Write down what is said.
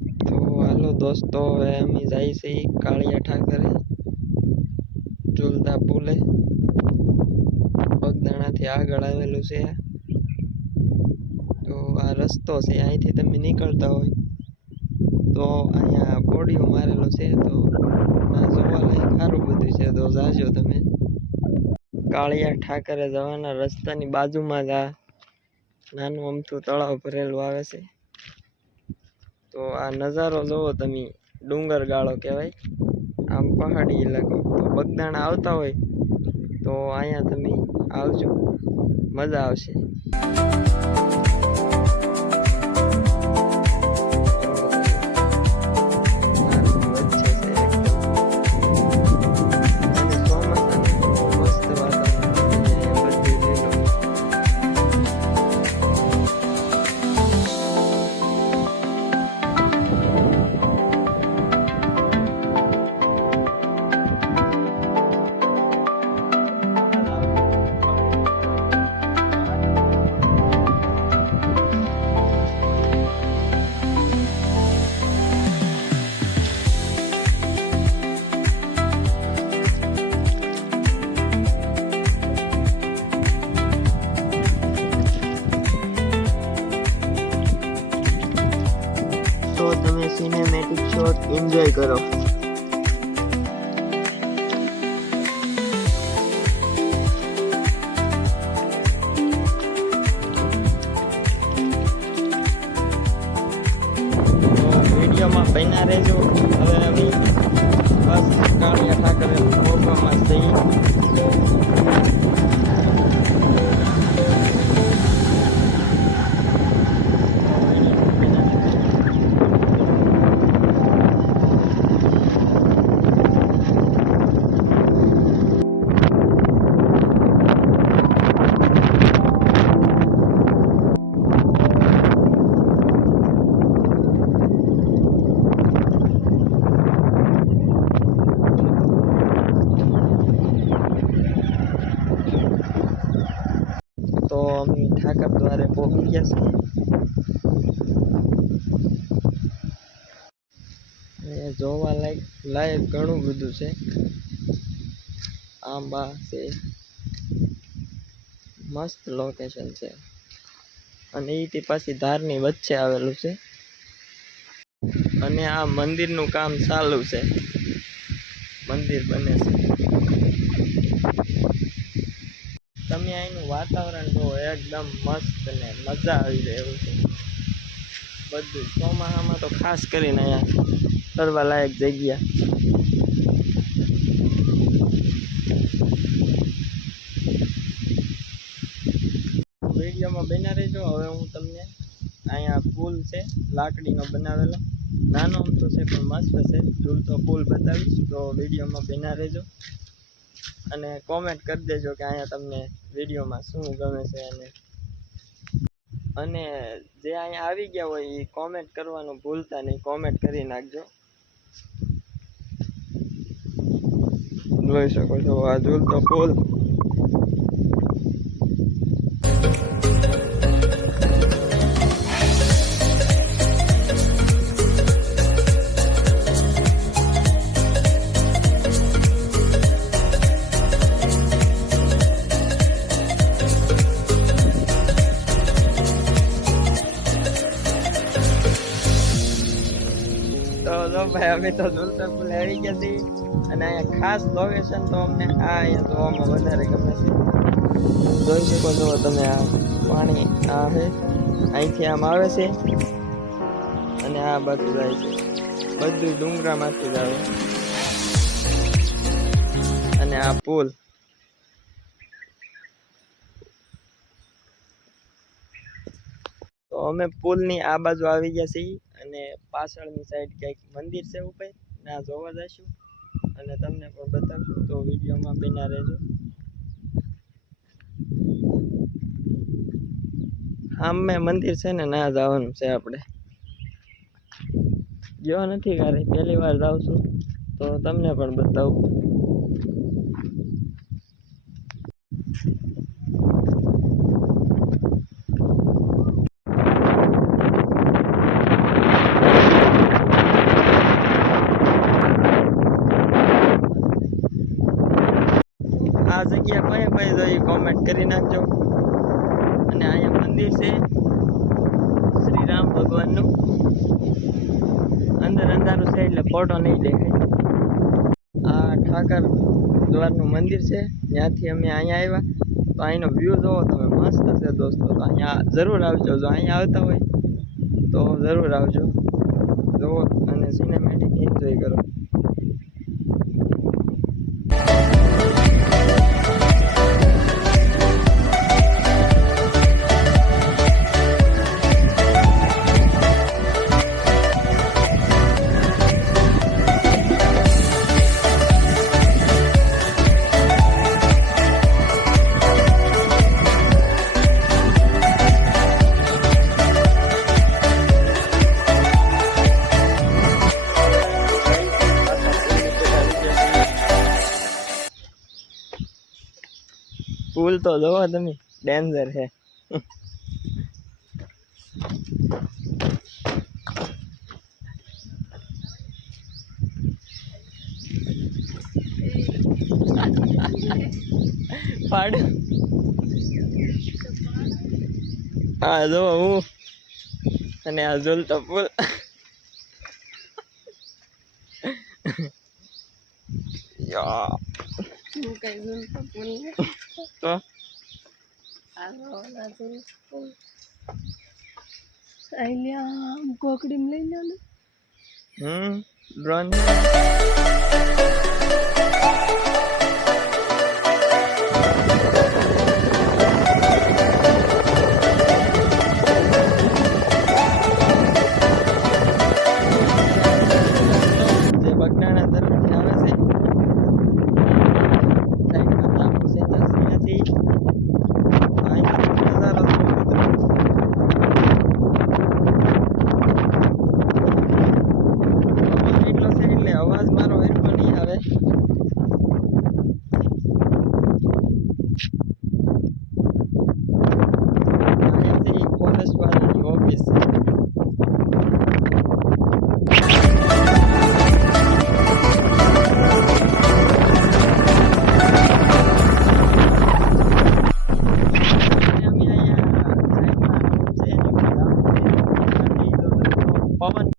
તો હાલો દોસ્તો, હવે અમે જાય છે કાળિયા ઠાકરે ઝૂલતા પુલે. બગદાણાથી આગળ આવેલું છે. તો આ રસ્તો છે, અહીંથી તમે નીકળતા હોય તો અહીંયા બોડીઓ મારેલો છે. તો જોવાલાયક સારું બધું છે, તો જાજો તમે. કાળિયા ઠાકરે જવાના રસ્તાની બાજુમાં જ આ નાનું અમથું તળાવ ભરેલું આવે છે. તો આ નજારો જોવો તમે, ડુંગર ગાળો કહેવાય, આમ પહાડી ઇલાકો. તો બગદાણા આવતા હોય તો અહીંયા તમે આવજો, મજા આવશે. તો તમે સિનેમેટિક શોટ એન્જોય કરો. વિડીયોમાં બન્યા રહેજો. હવે અમે બસ કાળિયા ઠાકરે પહોંચવામાં જઈએ. તો અમે ઠાકર દ્વારે પહોંચી ગયા છીએ. જોવા લાયક ઘણું બધું છે. આંબા છે, મસ્ત લોકેશન છે. અને એ પાછી ધારની વચ્ચે આવેલું છે. અને આ મંદિરનું કામ ચાલુ છે, મંદિર બને છે. તમે અહીંનું વાતાવરણ જુઓ, એકદમ મસ્ત ને મજા આવી જાય એવું છે બધું. ચોમાસામાં તો ખાસ કરીને અહીંયા ફરવા લાયક જગ્યા. વિડીયોમાં બન્યા રહેજો. હવે હું તમને અહીંયા પુલ છે, લાકડીનો બનાવેલો, નાનો અમથો છે પણ મસ્ત છે, ઝૂલતો પુલ બતાવીશ. તો વિડીયોમાં બન્યા રહેજો અને કોમેન્ટ કરી દેજો કે અહીંયા તમને વિડીયોમાં શું ગમે છે. અને જે અહીંયા આવી ગયા હોય એ કોમેન્ટ કરવાનું ભૂલતા નહીં, કોમેન્ટ કરી નાખજો. જોઈ શકો છો આ ઝૂલતો પુલ. તો ભાઈ અમે તો ઝૂલતા પુલ આવી ગયા છીએ. અને અહીંયા ખાસ લોકેશન તો અમને આ અહીંયા જોવામાં વધારે ગમે છે. જોઈ શકો છો તમે, આ પાણી આ છે, અહીંથી આમ આવે છે અને આ બાજુ જાય છે. બધું ડુંગરામાંથી જ આવે. અને આ પુલ, તો અમે પુલની આ બાજુ આવી ગયા છીએ. અને પાછળની સાઈડ કંઈક મંદિર છે ઉપર, ના જોવા જઈશું અને તમને પણ બતાવશું. તો વિડીયોમાં બન્યા રહેજો. આમે મંદિર છે ને, ના જવાનું છે આપણે. ગયો નથી ક્યારે, પહેલી વાર જાઉં છું તો તમને પણ બતાવું. સ્ટાર્ટ કરી નાખજો. અને અહીંયા મંદિર છે શ્રી રામ ભગવાનનું. અંદર અંધારું છે એટલે ફોટો નહીં દેખાય. આ ઠાકર દ્વારનું મંદિર છે, ત્યાંથી અમે અહીંયા આવ્યા. તો અહીંનો વ્યૂ જોવો તમે, મસ્ત છે દોસ્તો. તો અહીંયા જરૂર આવજો, જો અહીંયા આવતા હોય તો જરૂર આવજો, જોવો અને સિનેમેટિક એન્જોય કરો. પુલ તો જોવો તમે, ડેન્જર છે. પાડ હા જો હું અને આ ઝૂલતો પુલ. યા તો કોકડી લઈ લો ને. ડ્રોન